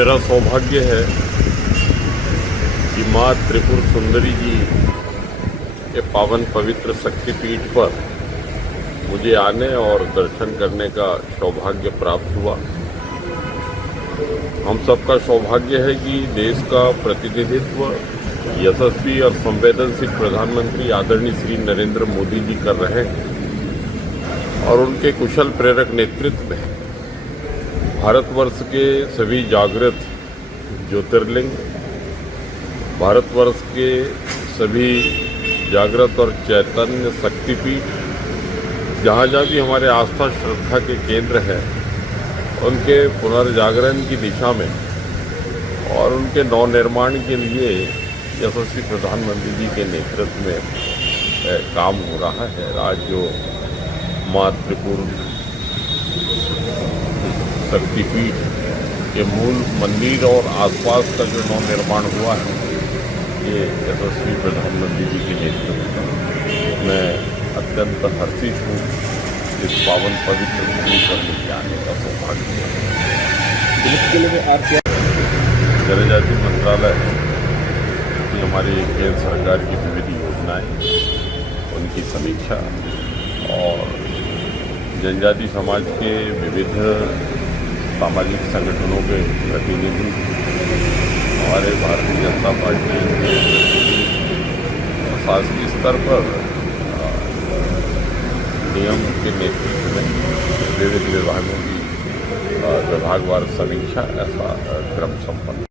मेरा सौभाग्य है कि माँ त्रिपुर सुंदरी जी के पावन पवित्र शक्तिपीठ पर मुझे आने और दर्शन करने का सौभाग्य प्राप्त हुआ। हम सबका सौभाग्य है कि देश का प्रतिनिधित्व यशस्वी और संवेदनशील प्रधानमंत्री आदरणीय श्री नरेंद्र मोदी जी कर रहे हैं और उनके कुशल प्रेरक नेतृत्व में भारतवर्ष के सभी जागृत ज्योतिर्लिंग, भारतवर्ष के सभी जागृत और चैतन्य शक्तिपीठ, जहाँ जहाँ भी हमारे आस्था श्रद्धा के केंद्र हैं, उनके पुनर्जागरण की दिशा में और उनके नवनिर्माण के लिए यशस्वी प्रधानमंत्री जी के नेतृत्व में काम हो रहा है। आज जो माँ त्रिपुर शक्तिपीठ के मूल मंदिर और आसपास का जो नवनिर्माण हुआ है, ये यशस्वी प्रधानमंत्री जी के नेतृत्व में मैं अत्यंत हर्षित हूँ। इस पावन पवित्र भूमि पर मुझे आने का सौभाग्य है। जनजाति मंत्रालय की हमारी केंद्र सरकार की विविध योजनाएं, उनकी समीक्षा और जनजाति समाज के विविध सामाजिक संगठनों के प्रतिनिधि, हमारे भारतीय जनता पार्टी के शासकीय स्तर पर नियम के नेतृत्व में विविध विभागों की विभागवार समीक्षा ऐसा क्रम संपन्न।